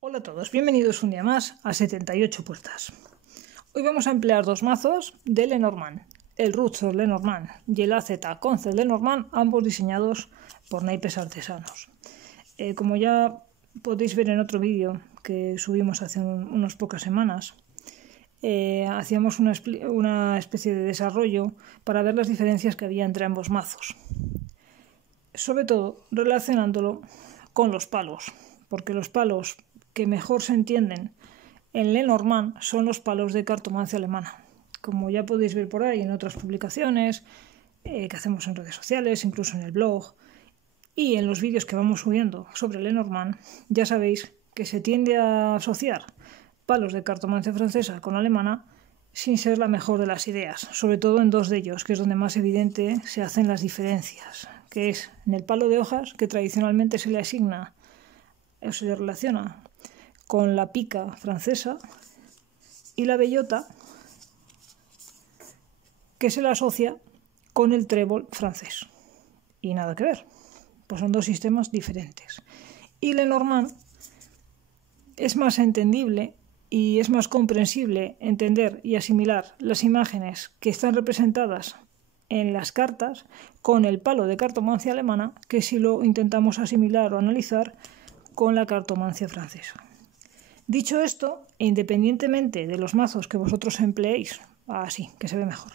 Hola a todos, bienvenidos un día más a 78 puertas. Hoy vamos a emplear dos mazos de Lenormand, el Rutsor Lenormand y el AZ Concert Lenormand, ambos diseñados por naipes artesanos. Como ya podéis ver en otro vídeo que subimos hace unas pocas semanas, hacíamos una especie de desarrollo para ver las diferencias que había entre ambos mazos, sobre todo relacionándolo con los palos, porque los palos que mejor se entienden en Lenormand son los palos de cartomancia alemana. Como ya podéis ver por ahí en otras publicaciones que hacemos en redes sociales, incluso en el blog y en los vídeos que vamos subiendo sobre Lenormand, ya sabéis que se tiende a asociar palos de cartomancia francesa con alemana sin ser la mejor de las ideas, sobre todo en dos de ellos, que es donde más evidente se hacen las diferencias, que es en el palo de hojas, que tradicionalmente se le asigna o se le relaciona con la pica francesa, y la bellota, que se la asocia con el trébol francés. Y nada que ver, pues son dos sistemas diferentes. Y Lenormand es más entendible y es más comprensible entender y asimilar las imágenes que están representadas en las cartas con el palo de cartomancia alemana que si lo intentamos asimilar o analizar con la cartomancia francesa. Dicho esto, independientemente de los mazos que vosotros empleéis, así que se ve mejor,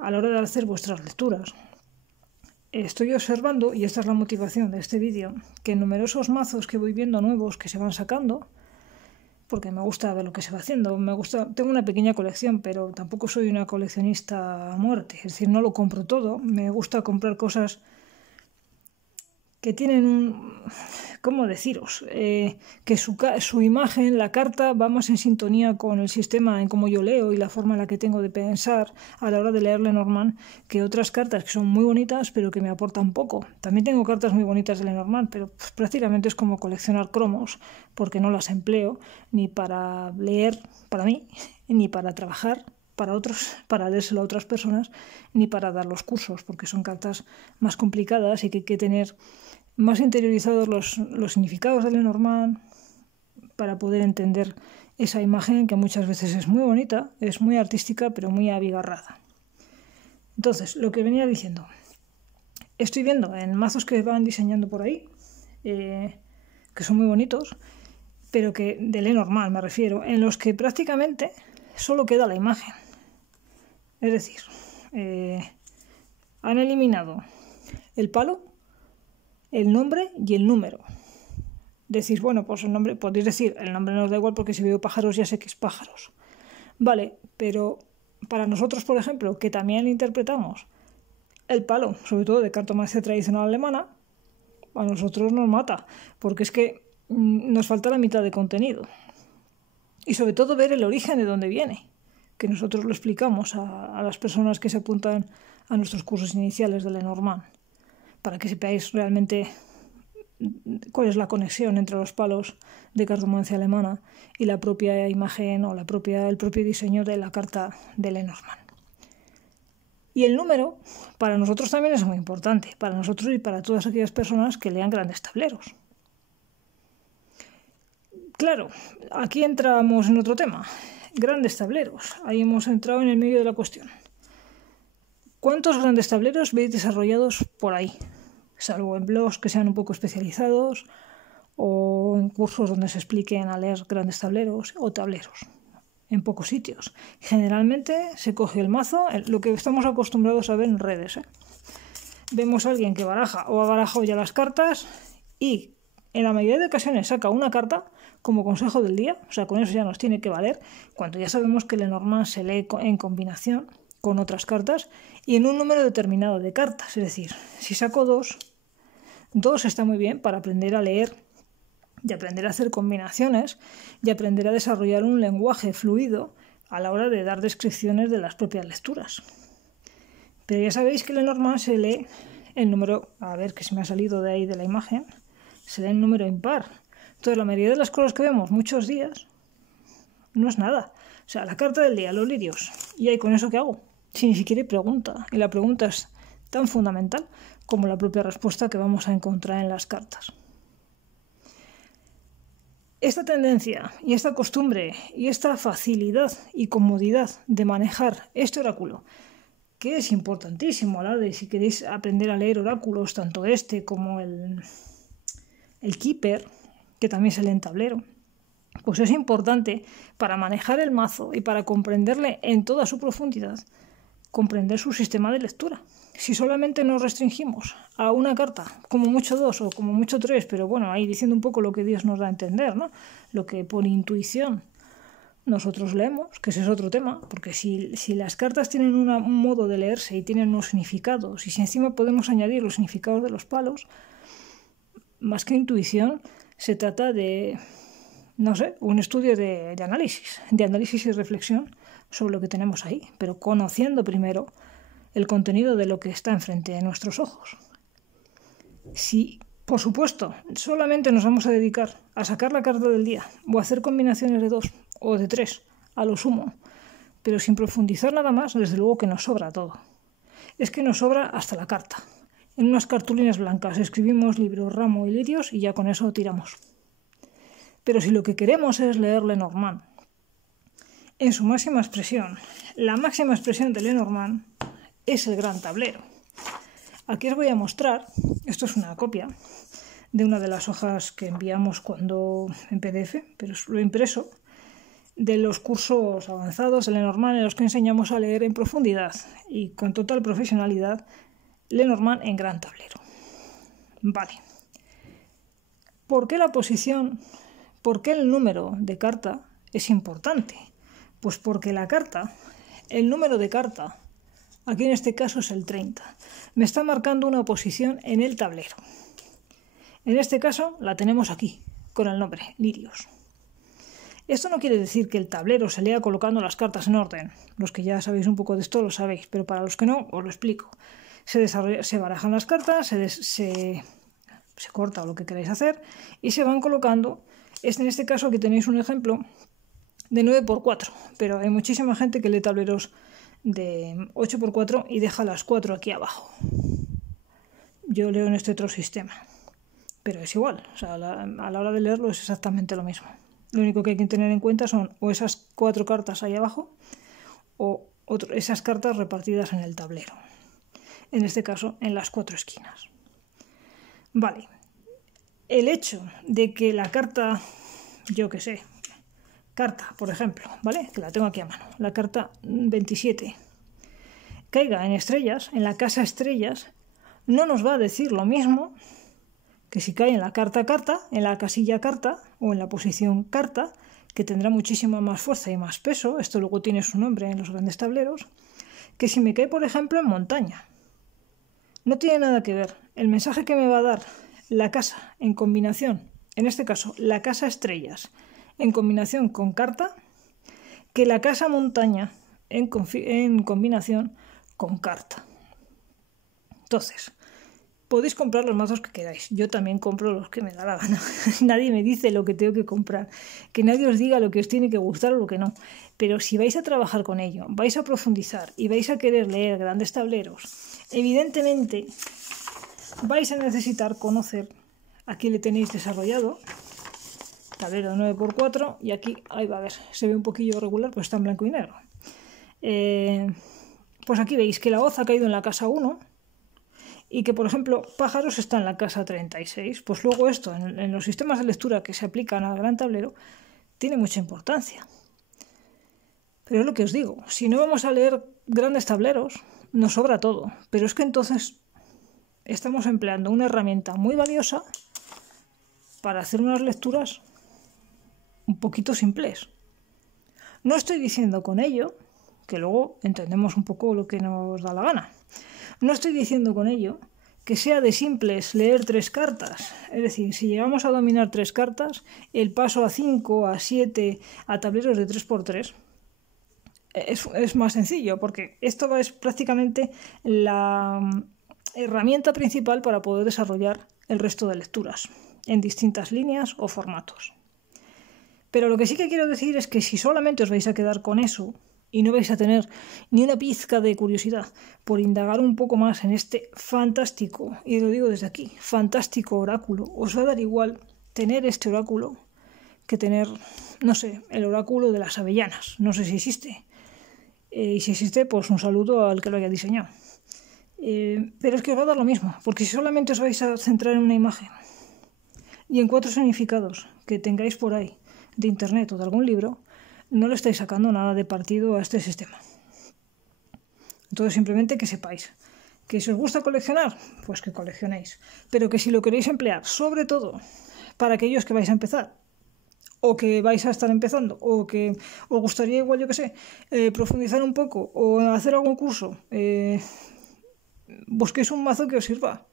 a la hora de hacer vuestras lecturas, estoy observando, y esta es la motivación de este vídeo, que en numerosos mazos que voy viendo nuevos que se van sacando, porque me gusta ver lo que se va haciendo, tengo una pequeña colección, pero tampoco soy una coleccionista a muerte, es decir, no lo compro todo, me gusta comprar cosas que tienen ¿cómo deciros? Que su imagen, la carta, va más en sintonía con el sistema en cómo yo leo y la forma en la que tengo de pensar a la hora de leer Lenormand que otras cartas que son muy bonitas pero que me aportan poco. También tengo cartas muy bonitas de Lenormand, pero pues, prácticamente es como coleccionar cromos porque no las empleo ni para leer para mí, ni para trabajar para otros, para leérselo a otras personas, ni para dar los cursos, porque son cartas más complicadas y que hay que tener más interiorizados los significados de Lenormand para poder entender esa imagen que muchas veces es muy bonita, es muy artística, pero muy abigarrada. Entonces, lo que venía diciendo, estoy viendo en mazos que van diseñando por ahí, que son muy bonitos, pero que de Lenormand me refiero, en los que prácticamente solo queda la imagen. Es decir, han eliminado el palo, el nombre y el número. Decís, bueno, pues el nombre, podéis decir, el nombre nos da igual porque si veo pájaros ya sé que es pájaros. Vale, pero para nosotros, por ejemplo, que también interpretamos el palo, sobre todo de cartomancia tradicional alemana, a nosotros nos mata, porque es que nos falta la mitad de contenido. Y sobre todo ver el origen de dónde viene, que nosotros lo explicamos a las personas que se apuntan a nuestros cursos iniciales de Lenormand, para que sepáis realmente cuál es la conexión entre los palos de cartomancia alemana y la propia imagen o el propio diseño de la carta de Lenormand. Y el número para nosotros también es muy importante, para nosotros y para todas aquellas personas que lean grandes tableros. Claro, aquí entramos en otro tema, grandes tableros, ahí hemos entrado en el medio de la cuestión. ¿Cuántos grandes tableros veis desarrollados por ahí? Salvo en blogs que sean un poco especializados o en cursos donde se expliquen a leer grandes tableros o tableros. En pocos sitios. Generalmente se coge el mazo, lo que estamos acostumbrados a ver en redes. Vemos a alguien que baraja o ha barajado ya las cartas y en la mayoría de ocasiones saca una carta como consejo del día, o sea, con eso ya nos tiene que valer, cuando ya sabemos que Lenormand se lee en combinación con otras cartas y en un número determinado de cartas. Es decir, si saco dos está muy bien para aprender a leer y aprender a hacer combinaciones y aprender a desarrollar un lenguaje fluido a la hora de dar descripciones de las propias lecturas. Pero ya sabéis que Lenormand se lee el número, a ver que se me ha salido de ahí de la imagen, se lee el número impar. Entonces la mayoría de las cosas que vemos muchos días no es nada. O sea, la carta del día, los lirios, y ahí con eso ¿qué hago? Si ni siquiera hay pregunta, y la pregunta es tan fundamental como la propia respuesta que vamos a encontrar en las cartas. Esta tendencia y esta costumbre y esta facilidad y comodidad de manejar este oráculo, que es importantísimo a la hora de si queréis aprender a leer oráculos, tanto este como el Keeper, que también se lee en tablero, pues es importante para manejar el mazo y para comprenderle en toda su profundidad, comprender su sistema de lectura. Si solamente nos restringimos a una carta, como mucho 2 o como mucho 3, pero bueno, ahí diciendo un poco lo que Dios nos da a entender, ¿no? Lo que por intuición nosotros leemos, que ese es otro tema, porque si las cartas tienen un modo de leerse y tienen unos significados, y si encima podemos añadir los significados de los palos, más que intuición, se trata de, no sé, un estudio de análisis y reflexión sobre lo que tenemos ahí, pero conociendo primero el contenido de lo que está enfrente de nuestros ojos. Si, por supuesto, solamente nos vamos a dedicar a sacar la carta del día o a hacer combinaciones de 2 o de 3 a lo sumo, pero sin profundizar nada más, desde luego que nos sobra todo. Es que nos sobra hasta la carta. En unas cartulinas blancas escribimos libro, ramo y lirios y ya con eso tiramos. Pero si lo que queremos es leer Lenormand en su máxima expresión, la máxima expresión de Lenormand es el gran tablero. Aquí os voy a mostrar, esto es una copia de una de las hojas que enviamos en PDF, pero lo he impreso, de los cursos avanzados de Lenormand en los que enseñamos a leer en profundidad y con total profesionalidad Lenormand en gran tablero. Vale. ¿Por qué la posición, por qué el número de carta es importante? Pues porque la carta, el número de carta, aquí en este caso es el 30, me está marcando una posición en el tablero. En este caso la tenemos aquí, con el nombre, Lirios. Esto no quiere decir que el tablero se lea colocando las cartas en orden. Los que ya sabéis un poco de esto lo sabéis, pero para los que no, os lo explico. Se barajan las cartas, se corta lo que queráis hacer y se van colocando. En este caso aquí tenéis un ejemplo de 9×4, pero hay muchísima gente que lee tableros de 8×4 y deja las 4 aquí abajo. Yo leo en este otro sistema, pero es igual, o sea, a la hora de leerlo es exactamente lo mismo. Lo único que hay que tener en cuenta son o esas 4 cartas ahí abajo o esas cartas repartidas en el tablero. En este caso, en las 4 esquinas. Vale. El hecho de que la carta, yo qué sé, carta, por ejemplo, ¿vale? Que la tengo aquí a mano, la carta 27, caiga en estrellas, en la casa estrellas, no nos va a decir lo mismo que si cae en la carta carta, en la casilla carta o en la posición carta, que tendrá muchísima más fuerza y más peso, esto luego tiene su nombre en los grandes tableros, que si me cae, por ejemplo, en montaña. No tiene nada que ver. El mensaje que me va a dar la casa en combinación, en este caso la casa estrellas, en combinación con carta, que la casa montaña en combinación con carta. Entonces, podéis comprar los mazos que queráis. Yo también compro los que me da la gana. Nadie me dice lo que tengo que comprar. Que nadie os diga lo que os tiene que gustar o lo que no. Pero si vais a trabajar con ello, vais a profundizar y vais a querer leer grandes tableros, evidentemente vais a necesitar conocer. Aquí le tenéis desarrollado. Tablero 9×4 y aquí, ahí va a ver, se ve un poquillo regular, pues está en blanco y negro. Pues aquí veis que la hoz ha caído en la casa 1 y que, por ejemplo, pájaros está en la casa 36. Pues luego esto, en los sistemas de lectura que se aplican al gran tablero, tiene mucha importancia. Pero es lo que os digo, si no vamos a leer grandes tableros, nos sobra todo. Pero es que entonces estamos empleando una herramienta muy valiosa para hacer unas lecturas un poquito simples. No estoy diciendo con ello, que luego entendemos un poco lo que nos da la gana, no estoy diciendo con ello que sea de simples leer 3 cartas. Es decir, si llegamos a dominar 3 cartas, el paso a 5, a 7, a tableros de 3×3 es más sencillo, porque esto es prácticamente la herramienta principal para poder desarrollar el resto de lecturas en distintas líneas o formatos. Pero lo que sí que quiero decir es que si solamente os vais a quedar con eso y no vais a tener ni una pizca de curiosidad por indagar un poco más en este fantástico, y lo digo desde aquí, fantástico oráculo, os va a dar igual tener este oráculo que tener, no sé, el oráculo de las avellanas. No sé si existe. Y si existe, pues un saludo al que lo haya diseñado. Pero es que os va a dar lo mismo, porque si solamente os vais a centrar en una imagen y en 4 significados que tengáis por ahí de internet o de algún libro, no le estáis sacando nada de partido a este sistema. Entonces simplemente que sepáis que si os gusta coleccionar, pues que coleccionéis, pero que si lo queréis emplear, sobre todo para aquellos que vais a empezar, o que vais a estar empezando, o que os gustaría igual, yo que sé, profundizar un poco, o hacer algún curso, busquéis un mazo que os sirva,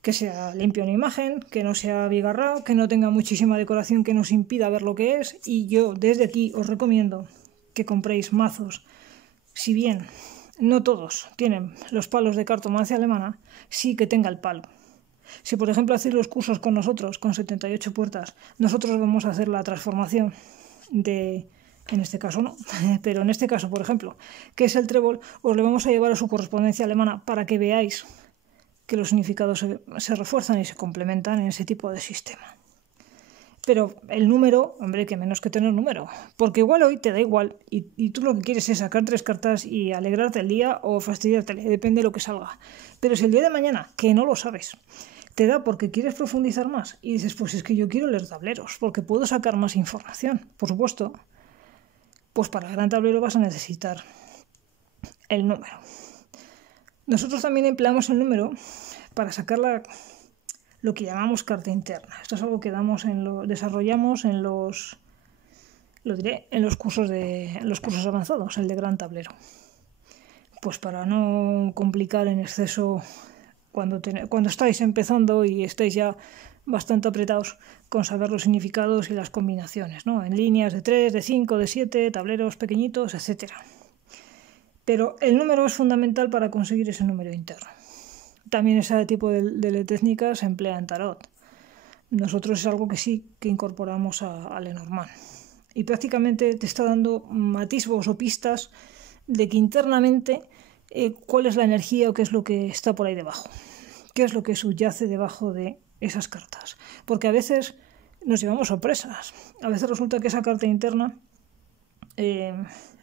que sea limpio en imagen, que no sea abigarrado, que no tenga muchísima decoración que nos impida ver lo que es, y yo desde aquí os recomiendo que compréis mazos, si bien no todos tienen los palos de cartomancia alemana, sí que tenga el palo. Si por ejemplo hacéis los cursos con nosotros, con 78 puertas, nosotros vamos a hacer la transformación de, en este caso no, pero en este caso, por ejemplo, que es el trébol, os lo vamos a llevar a su correspondencia alemana para que veáis que los significados se refuerzan y se complementan en ese tipo de sistema. Pero el número, hombre, que menos que tener número. Porque igual hoy te da igual y tú lo que quieres es sacar 3 cartas y alegrarte el día o fastidiarte, depende de lo que salga. Pero si el día de mañana, que no lo sabes, te da porque quieres profundizar más y dices, pues es que yo quiero leer tableros porque puedo sacar más información, por supuesto, pues para el gran tablero vas a necesitar el número. Nosotros también empleamos el número para sacar lo que llamamos carta interna. Esto es algo que desarrollamos en los cursos avanzados, el de gran tablero. Pues para no complicar en exceso cuando estáis empezando y estáis ya bastante apretados con saber los significados y las combinaciones, ¿no? En líneas de 3, de 5, de 7, tableros pequeñitos, etc. Pero el número es fundamental para conseguir ese número interno. También ese tipo de técnica se emplea en tarot. Nosotros es algo que sí que incorporamos a Lenormand. Y prácticamente te está dando atisbos o pistas de que internamente cuál es la energía o qué es lo que está por ahí debajo. Qué es lo que subyace debajo de esas cartas. Porque a veces nos llevamos sorpresas. A veces resulta que esa carta interna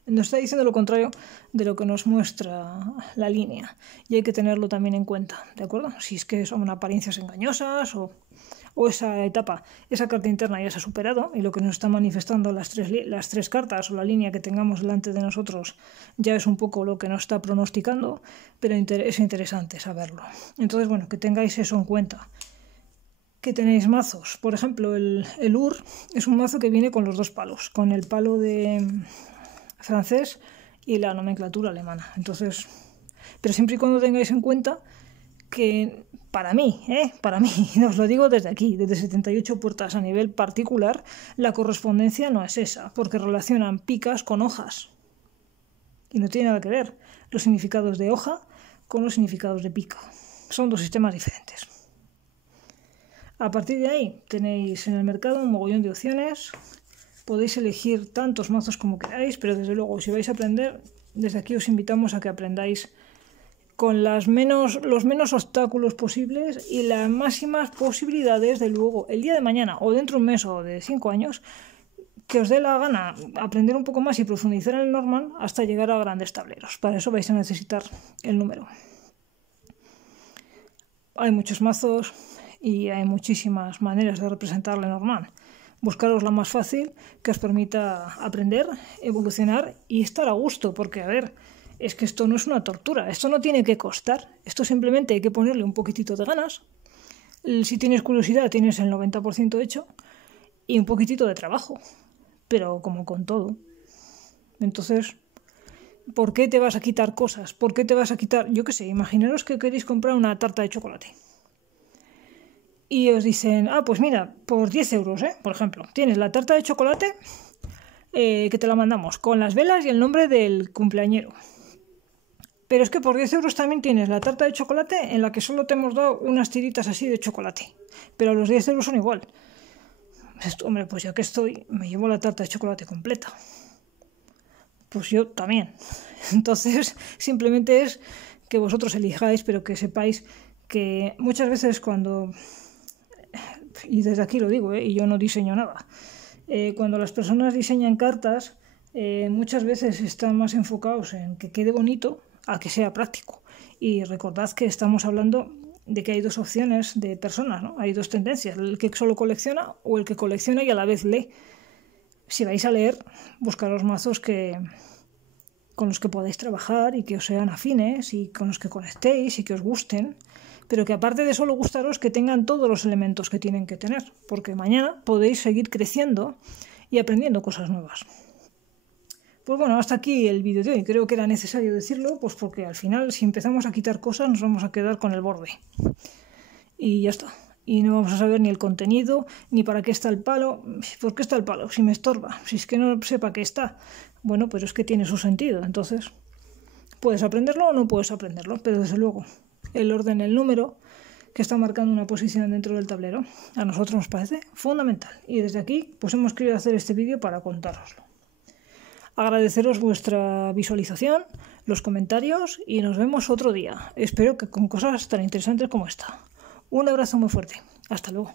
nos está diciendo lo contrario de lo que nos muestra la línea, y hay que tenerlo también en cuenta, ¿de acuerdo? Si es que son apariencias engañosas o esa etapa, esa carta interna ya se ha superado y lo que nos está manifestando las tres cartas o la línea que tengamos delante de nosotros ya es un poco lo que nos está pronosticando, pero es interesante saberlo. Entonces, bueno, que tengáis eso en cuenta. Que tenéis mazos, por ejemplo, el Ur es un mazo que viene con los 2 palos, con el palo de francés y la nomenclatura alemana. Entonces, pero siempre y cuando tengáis en cuenta que para mí, os lo digo desde aquí, desde 78 puertas a nivel particular, la correspondencia no es esa, porque relacionan picas con hojas. Y no tiene nada que ver los significados de hoja con los significados de pica. Son 2 sistemas diferentes. A partir de ahí tenéis en el mercado un mogollón de opciones. Podéis elegir tantos mazos como queráis, pero desde luego, si vais a aprender, desde aquí os invitamos a que aprendáis con los menos obstáculos posibles y las máximas posibilidades de luego, el día de mañana o dentro de un mes o de 5 años, que os dé la gana aprender un poco más y profundizar en el Lenormand hasta llegar a grandes tableros. Para eso vais a necesitar el número. Hay muchos mazos y hay muchísimas maneras de representar el Lenormand. Buscaros la más fácil que os permita aprender, evolucionar y estar a gusto, porque a ver, es que esto no es una tortura, esto no tiene que costar, esto simplemente hay que ponerle un poquitito de ganas. Si tienes curiosidad tienes el 90% hecho y un poquitito de trabajo, pero como con todo. Entonces, ¿por qué te vas a quitar cosas? ¿Por qué te vas a quitar, yo qué sé, imaginaros que queréis comprar una tarta de chocolate? Y os dicen, pues mira, por 10 euros, por ejemplo, tienes la tarta de chocolate que te la mandamos con las velas y el nombre del cumpleañero. Pero es que por 10 euros también tienes la tarta de chocolate en la que solo te hemos dado unas tiritas así de chocolate. Pero los 10 euros son igual. Hombre, pues ya que estoy, me llevo la tarta de chocolate completa. Pues yo también. Entonces, simplemente es que vosotros elijáis, pero que sepáis que muchas veces cuando y desde aquí lo digo, y yo no diseño nada. Cuando las personas diseñan cartas, muchas veces están más enfocados en que quede bonito a que sea práctico. Y recordad que estamos hablando de que hay dos opciones de personas, ¿no? Hay dos tendencias, el que solo colecciona o el que colecciona y a la vez lee. Si vais a leer, buscaros mazos con los que podáis trabajar y que os sean afines y con los que conectéis y que os gusten, pero que aparte de solo gustaros, que tengan todos los elementos que tienen que tener, porque mañana podéis seguir creciendo y aprendiendo cosas nuevas. Pues bueno, hasta aquí el vídeo de hoy. Creo que era necesario decirlo, pues porque al final, si empezamos a quitar cosas, nos vamos a quedar con el borde. Y ya está. Y no vamos a saber ni el contenido, ni para qué está el palo. ¿Por qué está el palo? Si me estorba. Si es que no sé para qué está. Bueno, pero es que tiene su sentido. Entonces, puedes aprenderlo o no puedes aprenderlo. Pero desde luego, el orden, el número que está marcando una posición dentro del tablero, a nosotros nos parece fundamental. Y desde aquí, pues hemos querido hacer este vídeo para contároslo. Agradeceros vuestra visualización, los comentarios y nos vemos otro día. Espero que con cosas tan interesantes como esta. Un abrazo muy fuerte. Hasta luego.